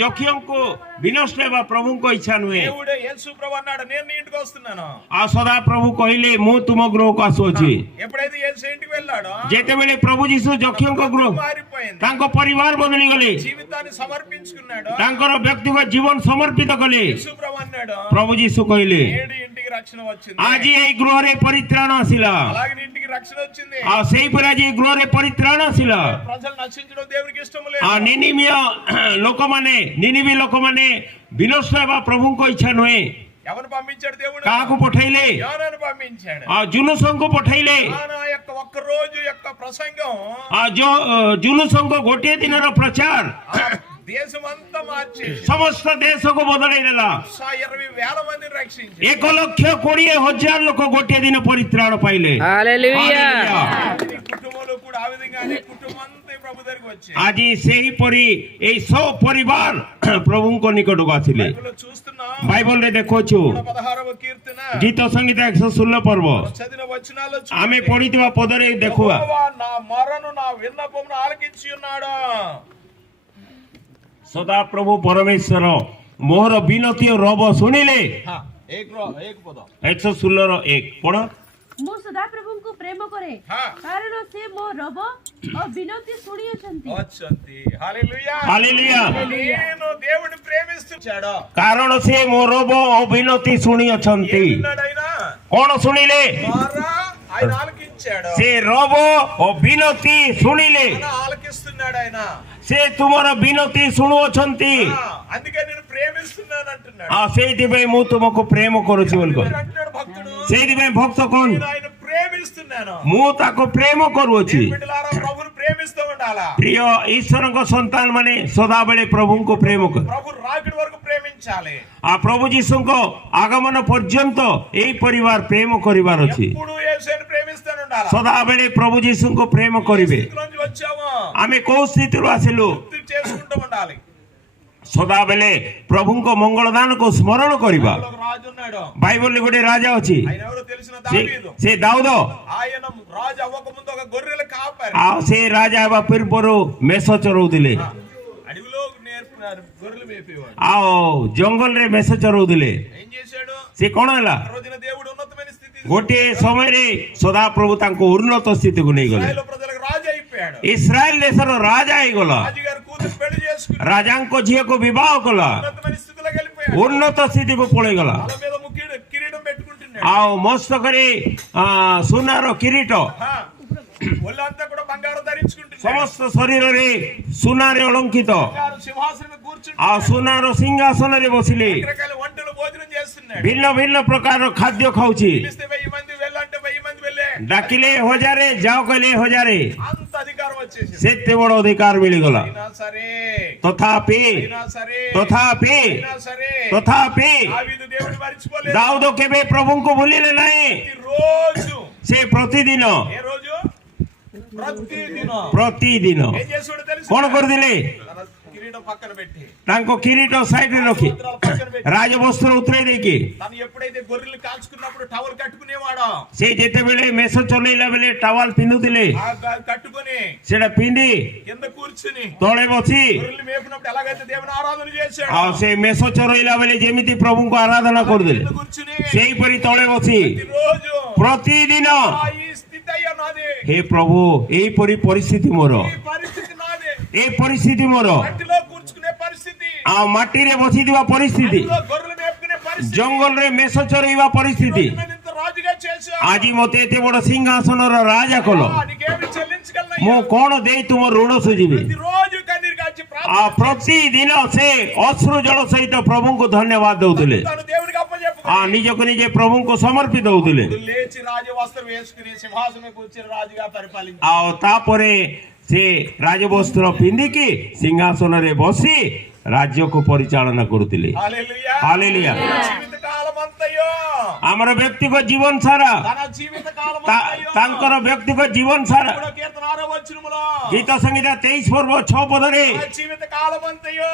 జోక్యం కు వినష్ట ହେବା ପ୍ରଭୁଙ୍କ ଇଚ୍ଛା ନୁହେଁ। దేవుడే యేసు ప్రభు అన్నాడు నేను నీ ఇంటికి వస్తున్నాను। ఆ ସଦା ପ୍ରଭୁ କହିଲେ ମୁଁ ତୁମ ଗୃହକୁ ଆସୁଅଛି। ఎప్పుడైతే యేసు ఇంటికి వెళ్ళాడో ଯେତେବେଳେ ପ୍ରଭୁ ଯୀଶୁ ଜୋକ୍ୟଙ୍କ ଗୃହ మారిపోయింది। ତାଙ୍କ ପରିବାର ବଦଳି ଗଲେ, జీవితాన్ని సమర్పించుకున్నాడు। ତାଙ୍କର ବ୍ୟକ୍ତିଗତ ଜୀବନ ସମର୍ପିତ କଲେ। యేసు ప్రభు అన్నాడు ପ୍ରଭୁ ଯୀଶୁ କହିଲେ నేడు ఇంటికి రక్షణ వచ్చింది। ଆଜି ଏଇ ଗୃହରେ ପରିତ୍ରାଣ ଆସିଲା। అలాగే నీ ఇంటికి రక్షణ వచ్చింది। ଆଉ ସେଇପରି ଆଜି ଏଇ ଗୃହରେ ପରିତ୍ରାଣ ଆସିଲା। ప్రజలు నశించడం దేవునికి ఇష్టం లేదు। ଆଉ ନିନିମିୟ ଲୋକମାନେ ନିନିବି ଲୋକମାନେ ବିନଷ୍ଟ ହେବା ପ୍ରଭୁଙ୍କ ଇଚ୍ଛା ନୁହେଁ। ఎవరు పంపించాడు దేవుడు? କାହାକୁ ପଠେଇଲେ? యోనాను పంపించాడు। ଆଉ ଜୁଲୁସଙ୍କୁ పఠେଇଲେ। యోనా యొక్క ఒక్క రోజు యొక్క ప్రసంగం ଜୁଲୁସଙ୍କ ଗୋଟିଏ ଦିନର ପ୍ରଚାର దేశమంతా మార్చేసి ସମସ୍ତ ଦେଶକୁ ବଦଳେଇ ଦେଲା। 20,000 మందిని రక్షించాడు। 1,20,000 ଲୋକ ଗୋଟିଏ ଦିନ ପରିତ୍ରାଣ ପାଇଲେ। హల్లెలూయా। కుటుంబంలో కూడా ఆ విధంగానే కుటుంబం అంతా ప్రభు దగ్గరికి వచ్చాయి। ଆଜି ସେହିପରି ଏଇ ସବୁ ପରିବାର ପ୍ରଭୁଙ୍କ ନିକଟକୁ ଆସିଲେ। బైబిల్లో చూస్తున్నాం। ବାଇବଲରେ ଦେଖୁଛୁ 16వ కీర్తన ଗୀତ ସଂଗୀତ 116 ପର୍ବ చదివిన వచనాల్లో ଆମେ ପଢିଥିବା ପଦରେ ଦେଖୁବା। యెహోవా నా మొరను నా విన్నపమును ఆలకించి ఉన్నాడు। ସଦା ପ୍ରଭୁ ପରମେଶ୍ୱର ମୋହର ବିନତି ଓ ରବ ଶୁଣିଲେ। ଏକ ପଦ 116 ପଢ। ମୁଁ ସଦା ପ୍ରଭୁଙ୍କୁ ପ୍ରେମ କରେ କାରଣ ସେ ମୋ ରବ ଓ ବିନତି ଶୁଣିଅଛନ୍ତି। ଅଛନ୍ତି। Hallelujah hallelujah. నేను దేవుడిని ప్రేమిస్తున్నాడు କାରଣ ସେ ମୋ ରବ ଓ ବିନତି ଶୁଣିଅଛନ୍ତି। କଣ ଶୁଣିଲେ? ఆయన ఆలకించాడు। ସେ ରବ ଓ ବିନତି ଶୁଣିଲେ। ఆలకిస్తున్నాడు ఆయన। ସେ ତୁମର ବିନତି ଶୁଣୁଅଛନ୍ତି। అందుకే నేను ప్రేమిస్తున్నాను అంటున్నాడు। ସେଇଥିପାଇଁ ମୁଁ ତୁମକୁ ପ୍ରେମ କରୁଛି ବୋଲି అంటున్నాడు భక్తుడు। ସେଇଥିପାଇଁ ଭକ୍ତ କଣ? ఆయన ప్రేమిస్తున్నాను। ମୁଁ ତାକୁ ପ୍ରେମ କରୁଅଛି। బిడ్డలారా ప్రభువుని ప్రేమిస్తూ ఉండాలా। ପ୍ରିୟ ଈଶ୍ୱରଙ୍କ ସନ୍ତାନ ମାନେ ସଦାବେଳେ ପ୍ରଭୁଙ୍କୁ ପ୍ରେମ କର। ప్రభు రాకడ వరకు ప్రేమించాలి। ପ୍ରଭୁ ଯୀଶୁଙ୍କ ଆଗମନ ପର୍ଯ୍ୟନ୍ତ ଏଇ ପରିବାର ପ୍ରେମ କରିବାର ଅଛି। ఎప్పుడు యేసుని ప్రేమిస్తూ ఉండాలా। ସଦାବେଳେ ପ୍ରଭୁ ଯୀଶୁଙ୍କୁ ପ୍ରେମ କରିବେ। స్థితిలోంచి వచ్చాము ଆମେ କୋଉ ସ୍ଥିତିରୁ ଆସିଲୁ? గుర్తు చేసుకుంటూ ఉండాలి। ସଦାବେଳେ ପ୍ରଭୁଙ୍କ ମଙ୍ଗଳ ଦାନକୁ ସ୍ମରଣ କରିବା। ఒక రాజు ఉన్నాడు। ବାଇବଲରେ ଗୋଟେ ରାଜା ଅଛି। ఆయన ఎవరో తెలిసిన దావీదు। ସେ ଦାଉଦ। ఆయన రాజు అవ్వక ముందు ఒక గొర్రెల కాపరి। ଆଉ ସେ ରାଜା ହେବା ପୂର୍ବରୁ ମେଷ ଚରଉଥିଲେ। అడవిలో నేర్పినారు గొర్రెలు మేపేవాడు। ଆଉ ଜଙ୍ଗଲରେ ମେଷ ଚରଉଥିଲେ। ఏం చేశాడు? ସେ କଣ ହେଲା? ఆ రోజున దేవుడు ఉన్నతమైన స్థితి ଗୋଟିଏ ସମୟରେ ସଦାପ୍ରଭୁ ତାଙ୍କୁ ଉନ୍ନତ ସ୍ଥିତିକୁ ନେଇଗଲେ। ఇశ్రాయేలు ప్రజలకు రాజు అయిపోయాడు। ଇସ୍ରାଏଲ ଦେଶର ରାଜା ହେଇଗଲା। రాజుగారు కూతురు పెళ్లి చేసుకుని ରାଜାଙ୍କ ଝିଅକୁ ବିବାହ କଲା। ఉన్నతమైన స్థితిలోకి వెళ్ళిపోయాడు। ଉନ୍ନତ ସ୍ଥିତିକୁ ପଳେଇଗଲା। తల మీద కిరీటం పెట్టుకుంటున్నాడు। ଆଉ ମସ୍ତକରେ ସୁନାର କିରୀଟ, ఒళ్ళంతా కూడా బంగారం ధరించుకుంటున్నాడు। ସମସ୍ତ ଶରୀରରେ ସୁନାରେ ଅଳଙ୍କିତ, సింహాసనం మీద కూర్చుంటున్నాడు। ଆଉ ସୁନାର ସିଂହାସନରେ ବସିଲେ। రకరకాల వంటలు భోజనం చేస్తున్నాడు। ଭିନ୍ନ ଭିନ୍ନ ପ୍ରକାରର ଖାଦ୍ୟ ଖାଉଛି। పిలిస్తే 1000 మంది వెళ్ళంటే 1000 మంది వెళ్ళే। ଡାକିଲେ ହଜାରେ, ଯାଅ କହିଲେ ହଜାରେ। అంత అధికారం వచ్చేసింది। ସେତେ ବଡ ଅଧିକାର ମିଳିଗଲା। అయినా సరే ତଥାପି అయినా సరే ତଥାପି అయినా సరే ତଥାପି దావీదు దేవుడిని మర్చిపోలేదు। ଦାଉଦ କେବେ ପ୍ରଭୁଙ୍କୁ ଭୁଲିଲେ ନାହିଁ। రోజు ସେ ପ୍ରତିଦିନ ఏ రోజు ప్రతిదిన ପ୍ରତିଦିନ ఏం చేసాడో తెలుసు? କଣ କରୁଥିଲେ? తన కిరీటం పక్కన పెట్టి ତାଙ୍କ କିରୀଟ ସାଇଡରେ ରଖି పక్కన పెట్టి ରାଜବସ୍ତ୍ର ଉତରେଇ ଦେଇକି తను ఎప్పుడైతే గొర్రెలు కాల్చుకున్నప్పుడు టవల్ కట్టుకునేవాడో ସେ ଯେତେବେଳେ ମେଷ ଚଲେଇଲା ବେଳେ ଟାୱାଲ ପିନ୍ଧୁଥିଲେ, కట్టుకుని ସେଟା ପିନ୍ଧି కింద కూర్చుని ତଳେ ବସି గొర్రెలు మేపినప్పుడు ఎలాగైతే దేవుని ఆరాధన చేశాడు ଆଉ ସେ ମେଷ ଚରେଇଲା ବେଳେ ଯେମିତି ପ୍ରଭୁଙ୍କୁ ଆରାଧନା କରୁଥିଲେ కింద కూర్చుని ସେଇପରି ତଳେ ବସି రోజు ପ୍ରତିଦିନ ఈ స్థితి అయ్యా నాదే, ହେ ପ୍ରଭୁ ଏହିପରି ପରିସ୍ଥିତି ମୋର, ఈ పరిస్థితి నాదే, ଏ ପରିସ୍ଥିତି ମୋର, మట్టిలో కూర్చుకునే పరిస్థితి, ଆଉ ମାଟିରେ ବସିଥିବା ପରିସ୍ଥିତି, అడవిలో గొర్రెలు మేపుకునే పరిస్థితి, ଜଙ୍ଗଲରେ ମେଷ ଚରେଇବା ପରିସ୍ଥିతి, నన్ను ఇంత రాజుగా చేశావు। ଆଜି ମତେ ଏତେ ବଡ ସିଂହାସନର ରାଜା କଲ। నీకేమి చెల్లించగలను? ମୁଁ କଣ ଦେଇ ତୁମ ଋଣ ସୁଝିବି? ప్రతిరోజు కన్నీరు కాచి ଆଉ ପ୍ରତିଦିନ ସେ ଅଶ୍ରୁ ଜଳ ସହିତ ପ୍ରଭୁଙ୍କୁ ଧନ୍ୟବାଦ ଦଉଥିଲେ। తాను దేవుడికి అప్పచెప్పుకుని ନିଜକୁ ନିଜେ ପ୍ରଭୁଙ୍କୁ ସମର୍ପିତ ହଉଥିଲେ। లేచి రాజవస్త్రం వేసుకుని సింహాసనం కూర్చుని రాజుగా పరిపాలించాడు। ଆଉ ତାପରେ ସେ ରାଜବସ୍ତ୍ର ପିନ୍ଧିକି ସିଂହାସନରେ ବସି ରାଜ୍ୟକୁ ପରିଚାଳନା କରୁଥିଲେ। హల్లెలూయా ହାଲେଲୁୟା। జీవితకాలమంతయో ଆମର ବ୍ୟକ୍ତିଗତ ଜୀବନ ସାରା, తన జీవితకాలమంతయో ତାଙ୍କର ବ୍ୟକ୍ତିଗତ ଜୀବନ ସାରା, మూడో కీర్తన 6వ వచనములో ଗୀତ ସଂହିତା 23 ପର୍ବ 6 ପଦରେ జీవితకాలమంతయో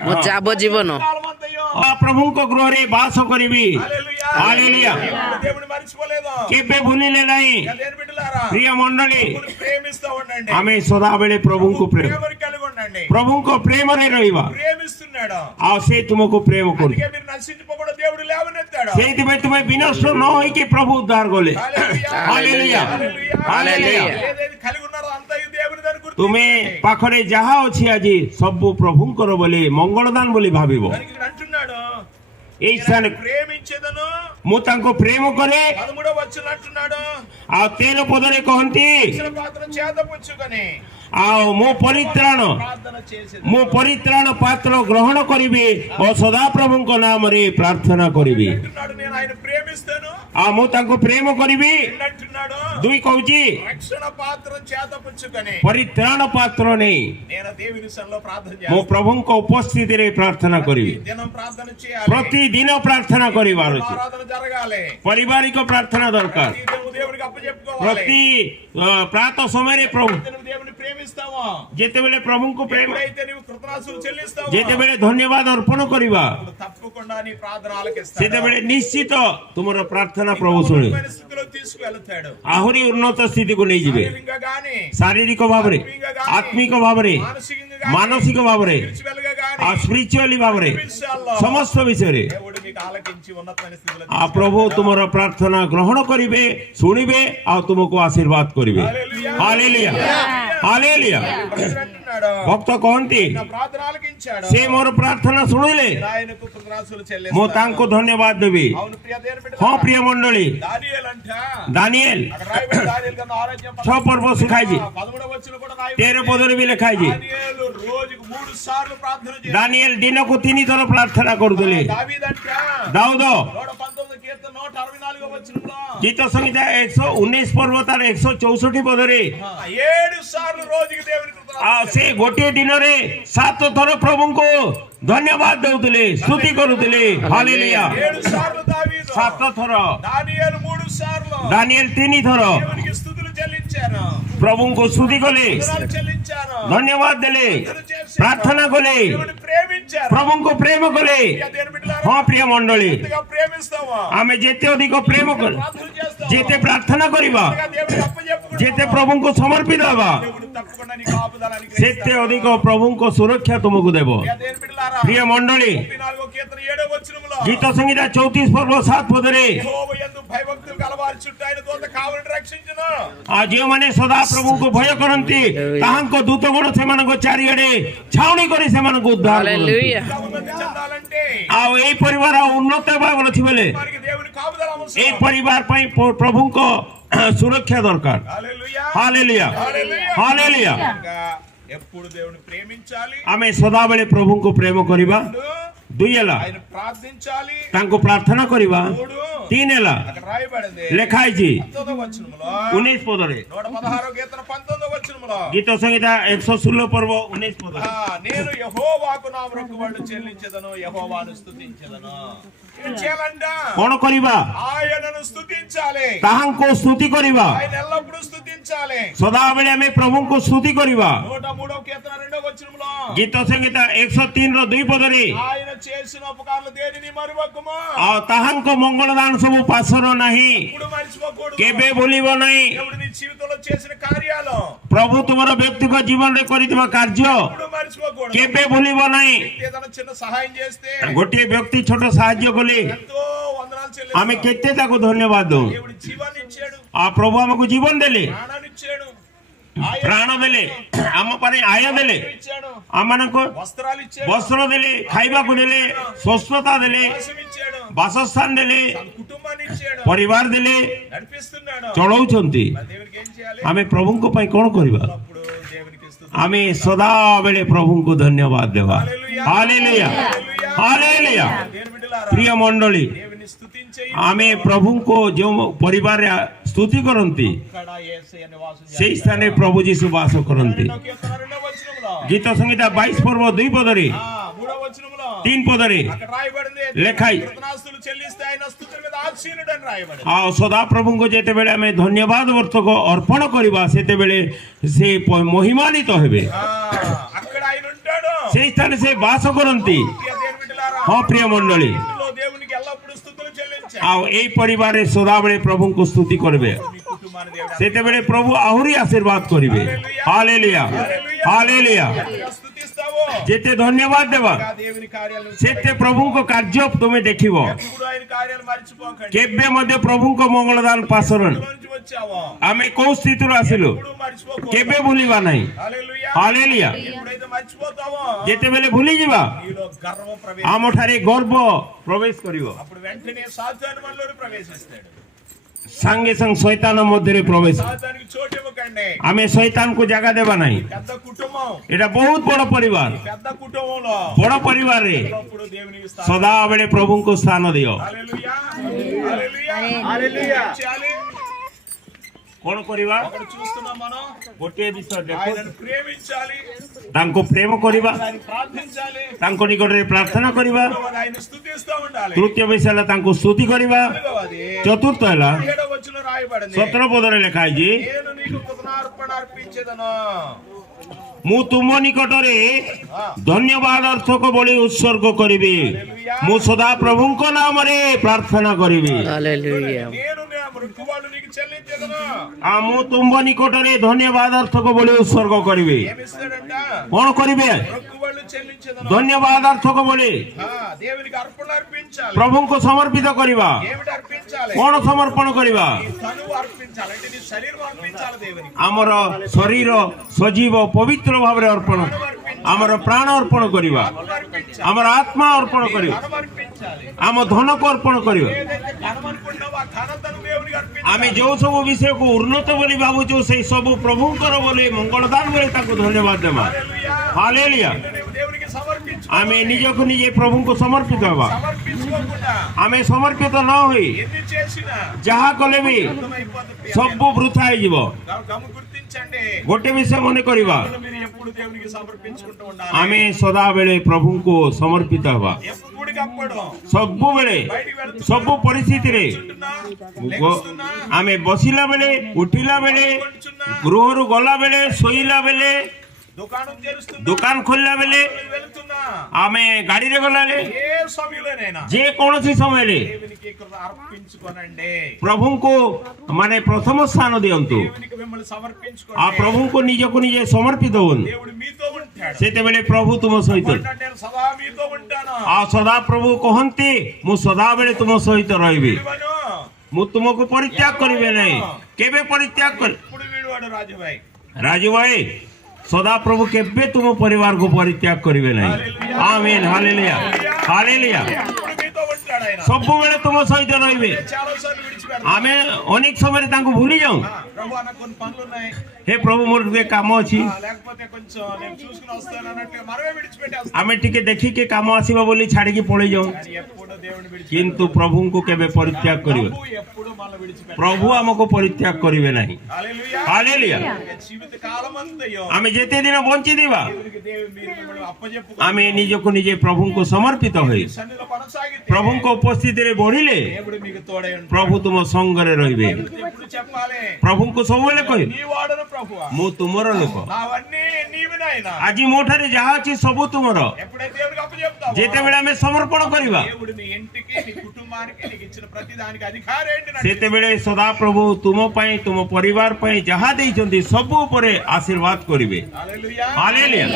ମୋ ଯାବ ଜୀବନ కాలమంతయో ପ୍ରଭୁଙ୍କ ଗୃହରେ ବାସ କରିବି హల్లెలూయా. హల్లెలూయా. ఎప్పుడు దేవుని మర్చిపోలేదు. କେବେ ଭୁଲିଲେ ନାହିଁ దేవుని బిడ్డలారా, ପ୍ରିୟ ମଣ୍ଡଳୀ ప్రభువుని ప్రేమిస్తూ ఉండండి. ଆମେ ସଦାବେଳେ ପ୍ରଭୁଙ୍କୁ ପ୍ରେମ ప్రేమను కలిగి ఉండండి. ପ୍ରଭୁଙ୍କ ପ୍ରେମରେ ରହିବା ప్రేమిస్తున్నాడు. ଆଉ ସେ ତୁମକୁ ପ୍ରେମ କରୁଛି అందుకే మీరు నశించిపోకుండా దేవుడు లేవనెత్తాడు. ସେଇଥିପାଇଁ ତୁମେ ବିନଷ୍ଟ ନ ହୋଇକି ପ୍ରଭୁ ଉଦ୍ଧାର କଲେ హల్లెలూయా. హల్లెలూయా. హల్లెలూయా. హల్లెలూయా. ఏదైతే కలిగి ఉన్నారో అంతా ఈ దేవుని దాన్ని గుర్తించండి. ତୁମେ ପାଖରେ ଯାହା ଅଛି ଆଜି ସବୁ ପ୍ରଭୁଙ୍କର ବୋଲି ମଙ୍ଗଳଦାନ ବୋଲି ଭାବିବ దానికి ఇక్కడ అంటున్నాడు, ଏଇ ସ୍ଥାନ ప్రేమించేదను. ମୁଁ ତାଙ୍କୁ ପ୍ରେମ କରେ 13వ వచనం అంటున్నాడు, ଆଉ 13 ପଦରେ କହନ୍ତି ఇచ్చిన పాత్ర చేతపుచ్చుకొని ଆଉ ମୁଁ ପରିତ୍ରାଣ ప్రార్థన చేసేది. ମୁଁ ପରିତ୍ରାଣ ପାତ୍ର ଗ୍ରହଣ କରିବି ଓ ସଦାପ୍ରଭୁଙ୍କ ନାମରେ ପ୍ରାର୍ଥନା କରିବି అంటున్నాడు, నేను ఆయన ప్రేమిస్తాను. ଆଉ ମୁଁ ତାଙ୍କୁ ପ୍ରେମ କରିବି అంటున్నాడు, 2 କହୁଛି రక్షణ పాత్ర చేతపుచ్చుకొని ପରିତ୍ରାଣ ପାତ୍ର ନେଇ నేను దేవుని సన్నిధిలో ప్రార్థన ମୁଁ చేస్తాను. ପ୍ରଭୁଙ୍କ ଉପସ୍ଥିତିରେ ପ୍ରାର୍ଥନା କରିବି దినం ప్రార్థన చేయాలి. ପ୍ରତିଦିନ ପ୍ରାର୍ଥନା କରିବାର ଅଛି ఆరాధన జరగాలి. ପାରିବାରିକ ପ୍ରାର୍ଥନା ଦରକାର ప్రతి దినము దేవునికి అప్పచెప్పుకోవాలి. ପ୍ରତି ପ୍ରାତଃ ସମୟରେ ପ୍ରଭୁ దినము దేవుని ప్రేమిస్తావా, ଯେତେବେଳେ ପ୍ରଭୁଙ୍କୁ ପ୍ରେମ ఎప్పుడైతే నీవు కృతజ్ఞతలు చెల్లిస్తావో ଯେତେବେଳେ ଧନ୍ୟବାଦ ଅର୍ପଣ କରିବା అప్పుడు తప్పకుండా నీ ప్రార్థన ఆలకిస్తాడు. ସେତେବେଳେ ନିଶ୍ଚିତ ତୁମର ପ୍ରାର୍ଥନା ପ୍ରଭୁ ଶୁଣିବେ ఉన్నతమైన స్థితిలో తీసుకువెళ్తాడు. ଆହୁରି ଉନ୍ନତ ସ୍ଥିତିକୁ ନେଇଯିବେ శారీరకంగా గాని, ଶାରୀରିକ ଭାବରେ ଆତ୍ମିକ ଭାବରେ మానసికంగా గాని, ମାନସିକ ଭାବରେ స్పిరిచువల్ గా గాని ଆଉ ସ୍ପିରିଚୁଆଲି ଭାବରେ విషయాల్లో ସମସ୍ତ ବିଷୟରେ దేవుడు నీకు ఆలకించి ఉన్నతమైన స్థితిలో ଆଉ ପ୍ରଭୁ ତୁମର ପ୍ରାର୍ଥନା ଗ୍ରହଣ କରିବେ ଶୁଣିବେ ଆଉ ତୁମକୁ ଆଶୀର୍ବାଦ କରିବେ ହାଲେଲୁୟା ହାଲେଲୁୟା అంటున్నాడు, ଭକ୍ତ କହନ୍ତି నా ప్రార్థన ఆలకించాడు. ସେ ମୋର ପ୍ରାର୍ଥନା ଶୁଣିଲେ ఆయనకు కృతజ్ఞతలు ମୁଁ చెల్లిస్తాను. ତାଙ୍କୁ ଧନ୍ୟବାଦ ଦେବି అవును ప్రియ దేవుని బిడ్డ, ହଁ ପ୍ରିୟ ମଣ୍ଡଳୀ దానియేలు అంట, ଦାନିଏଲ అక్కడ రాయబడి దానియేలు కన్నా ఆరోగ్యం 6 ପର୍ବ ଶିଖାଇଛି 13వ వచనం కూడా రాయబడి 13 ପଦରେ ବି ଲେଖା ହେଇଛି దానియేలు రోజుకు 3 సార్లు ప్రార్థన చేశాడు. ଦାନିଏଲ ଦିନକୁ 3 ଥର ପ୍ରାର୍ଥନା କରୁଥିଲେ దావీదు అంట ଦାଉଦ 119 కీర్తన 164వ వచనంలో ଗୀତ ସଂହିତା 119 ପର୍ବ ତାର 164 ପଦରେ 7 ସାర్లు రోజుకి దేవునికి ଆଉ ସେ ଗୋଟିଏ ଦିନରେ 7 ଥର ପ୍ରଭୁଙ୍କୁ ଧନ୍ୟବାଦ ଦେଉଥିଲେ ସ୍ତୁତି କରୁଥିଲେ ହାଲେଲୁୟା 7 సార్లు దావీదు, 7 ଥର దానియేలు 3 సార్లు ଦାନିଏଲ 3 ଥର దేవునికి స్తుతులు చెల్లించారు, ପ୍ରଭୁଙ୍କୁ ସ୍ତୁତି କଲେ వందనాలు చెల్లించారు, ଧନ୍ୟବାଦ ଦେଲେ ପ୍ରାର୍ଥନା କଲେ దేవుని ప్రేమించారు. ପ୍ରଭୁଙ୍କୁ ପ୍ରେମ କଲେ ప్రియ దేవుని బిడ్డలారా, ହଁ ପ୍ରିୟ ମଣ୍ଡଳୀ ఎంతగా ప్రేమిస్తావా, ଆମେ ଯେତେ ଅଧିକ ପ୍ରେମ କଲେ ప్రార్థన చేస్తావా, ଯେତେ ପ୍ରାର୍ଥନା କରିବା ఎంతగా దేవునికి అప్పచెప్పుకుంటావా, ଯେତେ ପ୍ରଭୁଙ୍କୁ ସମର୍ପିତ ହେବା దేవుడు తప్పకుండా నీకు ఆపుదలని ସେତେ ଅଧିକ ପ୍ରଭୁଙ୍କ ସୁରକ୍ଷା ତୁମକୁ ଦେବ ప్రియ దేవుని బిడ్డలారా, ପ୍ରିୟ ମଣ୍ଡଳୀ 34వ కీర్తన 7వ వచనంలో ଗୀତ ସଂହିତା 34 ପର୍ବ 7 ପଦରେ యెహోవా యందు భయభక్తులు గలవారి చుట్టూ ఆయన దూత కావలిని రక్షించును. ଆଉ ଯେଉଁମାନେ ସଦା ପ୍ରଭୁଙ୍କୁ ଭୟ କରନ୍ତି ତାହାଙ୍କ ଦୂତଗଣ ସେମାନଙ୍କ ଚାରିଆଡେ ଛାଉଣି କରି ସେମାନଙ୍କୁ ଉଦ୍ଧାର କରନ୍ତି అభివృద్ధి చెందాలంటే ଆଉ ଏଇ ପରିବାର ଉନ୍ନତ ହେବା ଅଛି ବୋଲେ వారికి దేవుని కాపుదల అవసరం. ଏଇ ପରିବାର ପାଇଁ ପ୍ରଭୁଙ୍କ ସୁରକ୍ଷା ଦରକାର హల్లెలూయా. ହାଲେଲୁୟା ହାଲେଲୁୟା ఇంకా ఎప్పుడు దేవుని ప్రేమించాలి, ଆମେ ସଦାବେଳେ ପ୍ରଭୁଙ୍କୁ ପ୍ରେମ କରିବା 2 ହେଲା ఆయన ప్రార్థించాలి. ତାଙ୍କୁ ପ୍ରାର୍ଥନା କରିବା 3 ହେଲା అక్కడ రాయబడింది ଲେଖା ହେଇଛି 19వ వచనంలో 19 ପଦରେ 116వ కీర్తన 19వ వచనంలో ଗୀତ ସଂହିତା 116 పర్ବ 19 ପଦରେ నేను యెహోవాకు నా మొక్కుబడులు చెల్లించెదను, యెహోవాను స్తుతించెదను. ఏం చేయాలంట? କଣ କରିବା ఆయనను స్తుతించాలి, ତାହାଙ୍କୁ ସ୍ତୁତି କରିବା ఆయన ఎల్లప్పుడూ స్తుతించాలి. ସଦାବେଳେ ଆମେ ପ୍ରଭୁଙ୍କୁ ସ୍ତୁତି କରିବା 103వ కీర్తన 2వ వచనంలో ଗୀତ ସଂହିତା 103 ର 2 ପଦରେ ఆయన చేసిన ఉపకారాలు దేనిని మరువకుము, ଆଉ ତାହାଙ୍କ ମଙ୍ଗଳ ଦାନ ସବୁ ପାଶର ନାହିଁ ఇప్పుడు మర్చిపోకూడదు. କେବେ ଭୁଲିବ ନାହିଁ దేవుడు నీ జీవితంలో చేసిన కార్యాలు ପ୍ରଭୁ ତୁମର ବ୍ୟକ୍ତିଗତ ଜୀବନରେ କରିଥିବା କାର୍ଯ୍ୟ ఇప్పుడు మర్చిపోకూడదు. କେବେ ଭୁଲିବ ନାହିଁ ఏదైనా చిన్న సహాయం చేస్తే ଗୋଟିଏ ବ୍ୟକ୍ତି ଛୋଟ ସାହାଯ୍ୟ କଲେ ఎంతో వందనాలు ଆମେ చెల్లిస్తాం. କେତେ ତାକୁ ଧନ୍ୟବାଦ ଦଉ దేవుడు జీవాన్ని ఇచ్చాడు, ଆଉ ପ୍ରଭୁ ଆମକୁ ଜୀବନ ଦେଲେ ప్రాణాన్ని ఇచ్చాడు, ପ୍ରାଣ ଦେଲେ ଆମ ପାଇଁ ଆୟ ଦେଲେ ఇచ్చాడు, ଆମମାନଙ୍କୁ వస్త్రాలు ఇచ్చాడు, ବସ୍ତ୍ର ଦେଲେ ଖାଇବାକୁ ଦେଲେ ସ୍ୱସ୍ଥତା ଦେଲେ వాసం ఇచ్చాడు, ବାସସ୍ଥାନ ଦେଲେ తన కుటుంబాన్ని ఇచ్చాడు, ପରିବାର ଦେଲେ నడిపిస్తున్నాడు. ଚଳଉଛନ୍ତି మరి దేవునికి ఏం చేయాలి? ଆମେ ପ୍ରଭୁଙ୍କ ପାଇଁ କଣ କରିବା అప్పుడు దేవునికి స్తుతి. ଆମେ ସଦାବେଳେ ପ୍ରଭୁଙ୍କୁ ଧନ୍ୟବାଦ ଦେବା ହାଲେଲୁୟା ହାଲେଲୁୟା దేవుని బిడ్డలారా, ପ୍ରିୟ ମଣ୍ଡଳୀ దేవుని స్తుతించే ଆମେ ପ୍ରଭୁଙ୍କୁ ଯେଉଁ ପରିବାରରେ ସ୍ତୁତି କରନ୍ତି ఇక్కడ యేసయ్య నివాసం ସେଇ ସ୍ଥାନରେ ପ୍ରଭୁ ଯୀଶୁ ବାସ କରନ୍ତି 2వ కీర్తన 2వ వచనంలో ଗୀତ ସଂହିତା 22 పర్ବ 2 పଦରେ 3వ వచనంలో 3 పଦରେ అక్కడ రాయబడింది, ଲେଖାଇ కృతజ్ఞతలు చెల్లిస్తే ఆయన స్తుతుల మీద ఆసీనుడు అని రాయబడింది. ଆଉ ସଦାପ୍ରଭୁଙ୍କୁ ଯେତେବେଳେ ଆମେ ଧନ୍ୟବାଦ ବର୍ତ୍ତକ ଅର୍ପଣ କରିବା ସେତେବେଳେ ସେ ମହିମାନିତ ହେବେ అక్కడ ఆయన ఉంటాడు. ସେଇ ସ୍ଥାନରେ ସେ ବାସ କରନ୍ତି ప్రియ దేవుని బిడ్డలారా, ହଁ ପ୍ରିୟ ମଣ୍ଡଳୀ ఇందులో దేవునికి ఎల్లప్పుడూ స్తుతులు చెల్లించాలి. ଆଉ ଏଇ ପରିବାରରେ ସଦାବେଳେ ପ୍ରଭୁଙ୍କୁ ସ୍ତୁତି କରିବେ మీ కుటుంబాన్ని దేవుడు ସେତେବେଳେ ପ୍ରଭୁ ଆହୁରି ଆଶୀର୍ବାଦ କରିବେ ହାଲେଲୁୟା ହାଲେଲୁୟା స్తుతిస్తావో ଯେତେ ଧନ୍ୟବାଦ ଦେବା ఆ దేవుని కార్యాలు ସେତେ ପ୍ରଭୁଙ୍କ କାର୍ଯ୍ୟ ତୁମେ ଦେଖିବ ఎప్పుడు ఆయన కార్యాలు మర్చిపోకండి. କେବେ ମଧ୍ୟ ପ୍ରଭୁଙ୍କ ମଙ୍ଗଳଦାନ ପାଶରଣ నుంచి వచ్చావో ଆମେ କୋଉ ସ୍ଥିତିରୁ ଆସିଲୁ ఎప్పుడు మర్చిపోకు. କେବେ ଭୁଲିବା ନାହିଁ హల్లెలూయా. ହାଲେଲୁୟା ఎప్పుడైతే మర్చిపోతావో ଯେତେବେଳେ ଭୁଲିଯିବା నీలో గర్వం ప్రవేశ ଆମଠାରେ ଗର୍ବ ପ୍ରବେଶ କରିବ అప్పుడు వెంటనే సాతాను మనలో ప్రవేశిస్తాడు. ସାଙ୍ଗେ ସାଙ୍ଗେ ଶୈତାନ ମଧ୍ୟରେ ପ୍ରବେଶ సాతానికి చోటు ఇవ్వకండి. ଆମେ ଶୈତାନକୁ ଜାଗା ଦେବା ନାହିଁ పెద్ద కుటుంబం, ଏଇଟା ବହୁତ ବଡ ପରିବାର పెద్ద కుటుంబంలో ବଡ ପରିବାରରେ అప్పుడు దేవునికి స్థానం. ସଦାବେଳେ ପ୍ରଭୁଙ୍କୁ ସ୍ଥାନ ଦିଅ హల్లెలూయా. హల్లెలూయా. హల్లెలూయా. చేయాలి. କଣ କରିବା అక్కడ చూస్తున్నాం మనం ଗୋଟିଏ ବିଷୟ ଦେଖ ఆయనను ప్రేమించాలి, ତାଙ୍କୁ ପ୍ରେମ କରିବା ఆయన ప్రార్థించాలి, ତାଙ୍କ ନିକଟରେ ପ୍ରାର୍ଥନା କରିବା ఆయన స్తుతిస్తూ ఉండాలి. ତୃତୀୟ ବିଷୟ ହେଲା ତାଙ୍କୁ ସ୍ତୁତି କରିବା నాలుగవది ଚତୁର୍ଥ ହେଲା 17వ వచనంలో రాయబడింది, 17 ପଦରେ ଲେଖା ହେଇଛି నేను నీకు కృతజ్ఞతార్పణ అర్పించెదను. ମୁଁ ତୁମ ନିକଟରେ ଧନ୍ୟବାଦ ଅର୍ଥକ ବଳି ଉତ୍ସର୍ଗ କରିବି ମୁଁ ସଦା ପ୍ରଭୁଙ୍କ ନାମରେ ପ୍ରାର୍ଥନା କରିବି నేను నా మృక్కువాళ్ళు నీకు చెల్లించెదను. ଆଉ ମୁଁ ତୁମ ନିକଟରେ ଧନ୍ୟବାଦ ଅର୍ଥକ ବଳି ଉତ୍ସର୍ଗ କରିବି ఏమిస్తాడంట? କଣ କରିବେ మృక్కువాళ్ళు చెల్లించెదను. ଧନ୍ୟବାଦ ଅର୍ଥକ ବଳି దేవునికి అర్పణ అర్పించాలి. ପ୍ରଭୁଙ୍କୁ ସମର୍ପିତ କରିବା ఏమిటి అర్పించాలి? କଣ ସମର୍ପଣ କରିବା నీ తనువు అర్పించాలి, అంటే నీ శరీరం అర్పించాలి దేవునికి. ଆମର ଶରୀର ସଜୀବ ପବିତ୍ର ଭାବରେ ଅର୍ପଣ ଆମର ପ୍ରାଣ ଅର୍ପଣ କରିବା అర్పించాలి, ଆମର ଆତ୍ମା ଅର୍ପଣ କରିବା ధనం అర్పించాలి. ଆମ ଧନକୁ ଅର୍ପଣ କରିବା ఏదైతే ధనం అనుకుంటున్నావో ఆ ధనతను దేవునికి అర్పించాలి. ଆମେ ଯୋଉ ସବୁ ବିଷୟକୁ ଉନ୍ନତ ବୋଲି ଭାବୁଛୁ ସେଇ ସବୁ ପ୍ରଭୁଙ୍କର ବୋଲି ମଙ୍ଗଳଦାନ ବୋଲି ତାଙ୍କୁ ଧନ୍ୟବାଦ ଦେବା ହାଲେଲୁୟା నీవు దేవునికి సమర్పించు. ଆମେ ନିଜକୁ ନିଜେ ପ୍ରଭୁଙ୍କୁ ସମର୍ପିତ ହେବା సమర్పించుకోకుండా ଆମେ ସମର୍ପିତ ନ ହୋଇ ఎన్ని చేసినా ଯାହା କଲେ ବି అర్థమైపోతుంది. ସବୁ ବୃଥା ହେଇଯିବ గమ గుర్తించండి, ଗୋଟେ ବିଷୟ ମନେ କରିବା మీరు ఎప్పుడు దేవునికి సమర్పించుకుంటూ ఉండాలి. ଆମେ ସଦାବେଳେ ପ୍ରଭୁଙ୍କୁ ସମର୍ପିତ ହେବା ఎప్పటికప్పుడు ସବୁବେଳେ బయటికి వెళ్తున్నా, ସବୁ ପରିସ୍ଥିତିରେ కూర్చుంటున్నా, లెగుస్తున్నా, ଆମେ ବସିଲା ବେଳେ ଉଠିଲା ବେଳେ కొంటున్నా, ଗୃହରୁ ଗଲା ବେଳେ ଶୋଇଲା ବେଳେ దుకాణం తెరుస్తున్నా, ଦୋକାନ ଖୋଲିଲା ବେଳେ వెళ్తున్నా, ଆମେ ଗାଡିରେ ଗଲାବେଳେ ఏ సమయంలోనైనా ଯେ କୌଣସି ସମୟରେ దేవునికి కృత అర్పించుకోనండి. ପ୍ରଭୁଙ୍କୁ ମାନେ ପ୍ରଥମ ସ୍ଥାନ ଦିଅନ୍ତୁ దేవునికి మిమ్మల్ని ଆଉ సమర్పించుకోండి. ପ୍ରଭୁଙ୍କୁ ନିଜକୁ ନିଜେ ସମର୍ପିତ ହୁଅନ୍ତୁ దేవుడు మీతో ఉంటాడు. ସେତେବେଳେ ପ୍ରଭୁ ତୁମ ସହିତ అంటాడు, నేను సదా మీతో ఉంటాను. ଆଉ ସଦା ପ୍ରଭୁ କହନ୍ତି ମୁଁ ସଦାବେଳେ ତୁମ ସହିତ ରହିବି విడువను. ମୁଁ ତୁମକୁ ପରିତ୍ୟାଗ କରିବେ ନାହିଁ କେବେ ପରିତ୍ୟାଗ କରି ఇప్పుడు వీడువాడు రాజుభాయ్. ରାଜୁ ଭାଇ ସଦା ପ୍ରଭୁ କେବେ ତୁମ ପରିବାରକୁ ପରିତ୍ୟାଗ କରିବେ ନାହିଁ ଆମେନ୍ ହାଲେଲୁୟା ହାଲେଲୁୟା ఇప్పుడు మీతో ఉంటాడు ఆయన. ସବୁବେଳେ ତୁମ ସହିତ ରହିବେ చాలా సార్లు విడిచిపెడతాడు. ଆମେ ଅନେକ ସମୟରେ ତାଙ୍କୁ ଭୁଲି ଯାଉ ప్రభు అన్న కొన్ని పనులు ఉన్నాయి, ହେ ପ୍ରଭୁ ମୋର ଟିକେ କାମ ଅଛି లేకపోతే కొంచెం నేను చూసుకుని వస్తాను అన్నట్టు మనమే విడిచిపెట్టేస్తాం. ଆମେ ଟିକେ ଦେଖିକି କାମ ଆସିବ ବୋଲି ଛାଡିକି పଳେଇ ଯାଉ కానీ ఎప్పుడు దేవుని విడిచి କିନ୍ତୁ ପ୍ରଭୁଙ୍କୁ କେବେ ପରିତ୍ୟାଗ କରିବେ ప్రభు ఎప్పుడు మనం విడిచిపెట్టాలి. ପ୍ରଭୁ ଆମକୁ ପରିତ୍ୟାଗ କରିବେ ନାହିଁ హల్లెలూయా. ହାଲେଲୁୟା జీవిత కాలం అంతయో ଆମେ ଯେତେ ଦିନ ବଞ୍ଚିଥିବା దేవునికి మీరు మిమ్మల్ని అప్పజెప్పుకొని ଆମେ ନିଜକୁ ନିଜେ ପ୍ରଭୁଙ୍କୁ ସମର୍ପିତ ହୋଇ సన్నిధిలో కొనసాగితే ପ୍ରଭୁଙ୍କ ଉପସ୍ଥିତିରେ ବଢିଲେ దేవుడు మీకు తోడై ఉంటాడు. ପ୍ରଭୁ ତୁମ ସଙ୍ଗରେ ରହିବେ ఎప్పుడు చెప్పాలి, ପ୍ରଭୁଙ୍କୁ ସବୁବେଳେ କହିବେ నీ వాడను ప్రభువా, ମୁଁ ତୁମର ଲୋକ నావన్నీ నీవి నాయనా. ଆଜି ମୋ ଠାରେ ଯାହା ଅଛି ସବୁ ତୁମର ఎప్పుడైతే దేవునికి అప్పచెప్తావో ଯେତେବେଳେ ଆମେ ସମର୍ପଣ କରିବା దేవుడు నీ ఇంటికి నీ కుటుంబానికి నీకు ఇచ్చిన ప్రతి దానికి అధికారం ఏంటి నాకు ସେତେବେଳେ ସଦାପ୍ରଭୁ ତୁମ ପାଇଁ ତୁମ ପରିବାର ପାଇଁ ଯାହା ଦେଇଛନ୍ତି ସବୁ ଉପରେ ଆଶୀର୍ବାଦ କରିବେ హల్లెలూయా. ହାଲେଲୁୟା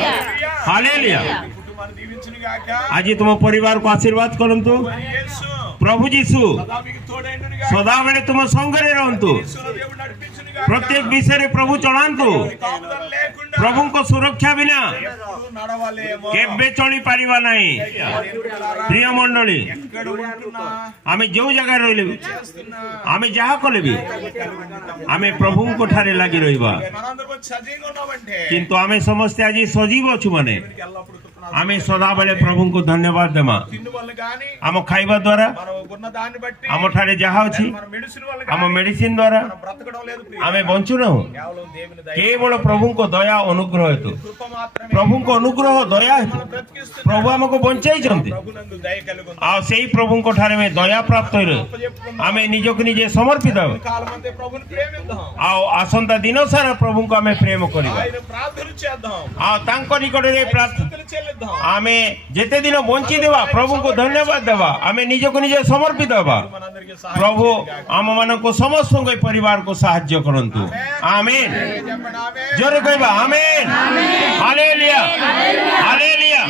ହାଲେଲୁୟା నీ కుటుంబాన్ని దీవించును గాక. ଆଜି ତୁମ ପରିବାରକୁ ଆଶୀର୍ବାଦ କରନ୍ତୁ యేసు ପ୍ରଭୁ ଯୀଶୁ సదా మీకు తోడైండును గాక. ସଦାବେଳେ ତୁମ ସଙ୍ଗରେ ରହନ୍ତୁ యేసులో దేవుడు నడిపించును గాక. ପ୍ରତ୍ୟେକ ବିଷୟରେ ପ୍ରଭୁ ଚଳାନ୍ତୁ కాపుదల లేకుండా ପ୍ରଭୁଙ୍କ ସୁରକ୍ଷା ବିନା ఎప్పుడు నడవలేమో. କେବେ ଚଳିପାରିବା ନାହିଁ ପ୍ରିୟ ମଣ୍ଡଳୀ ఎక్కడ ఉంటున్నా, ଆମେ ଯୋଉ ଜାଗାରେ ରହିଲେ ବି చేస్తున్నా, ଆମେ ଯାହା କଲେ ବି ଆମେ ପ୍ରଭୁଙ୍କ ଠାରେ ଲାଗି ରହିବା మనందరం సజీవంగా ఉన్నామంటే କିନ୍ତୁ ଆମେ ସମସ୍ତେ ଆଜି ସଜୀବ ଅଛୁ ମାନେ దేవునికి ఎల్లప్పుడూ కృతజ్ఞతలు. ଆମେ ସଦାବେଳେ ପ୍ରଭୁଙ୍କୁ ଧନ୍ୟବାଦ ଦେବା తిండి వల్ల గాని ଆମ ଖାଇବା ଦ୍ୱାରା మనం ఉన్న దాన్ని బట్టి ଆମ ଠାରେ ଯାହା ଅଛି మన మెడిసిన్ వల్ల ଆମ గాని ମେଡିସିନ ଦ୍ୱାରା మనం బ్రతకడం లేదు ప్రియ. ଆମେ ବଞ୍ଚୁନାହୁଁ కేవలం దేవుని దయ, କେବଳ ପ୍ରଭୁଙ୍କ ଦୟା ଅନୁଗ୍ରହ ହେତୁ కృప మాత్రమే ପ୍ରଭୁଙ୍କ ଅନୁଗ୍ରହ ଦୟା ହେତୁ బ్రతికిస్తుంది. ପ୍ରଭୁ ଆମକୁ ବଞ୍ଚାଇଛନ୍ତି ప్రభునందు దయ కలిగి ఉంది. ଆଉ ସେଇ ପ୍ରଭୁଙ୍କ ଠାରେ ଆମେ ଦୟା ପ୍ରାପ୍ତ ହେଲେ అప్పచెప్పుకున్నాం. ଆମେ ନିଜକୁ ନିଜେ ସମର୍ପିତ ହେବା కాలం అంతే ప్రభుని ప్రేమిద్దాం, ଆଉ ଆସନ୍ତା ଦିନ ସାରା ପ୍ରଭୁଙ୍କୁ ଆମେ ପ୍ରେମ କରିବା ఆయన ప్రార్థన చేద్దాం, ଆଉ ତାଙ୍କ ନିକଟରେ ପ୍ରାର୍ଥନା స్తుతులు చెల్లిద్దాం. చేద్దాం आमे जेते दिन बंची देवा प्रभु को धन्यवाद देवा आमे निज को निजे समर्पित देवा మనందరికీ प्रभु సహాయం आम मान को समस्त परिवार को साहाय्य करंतु आमीन చెప్పండి ఆమేన్ जोरे कहबा आमीन हालेलुया हालेलुया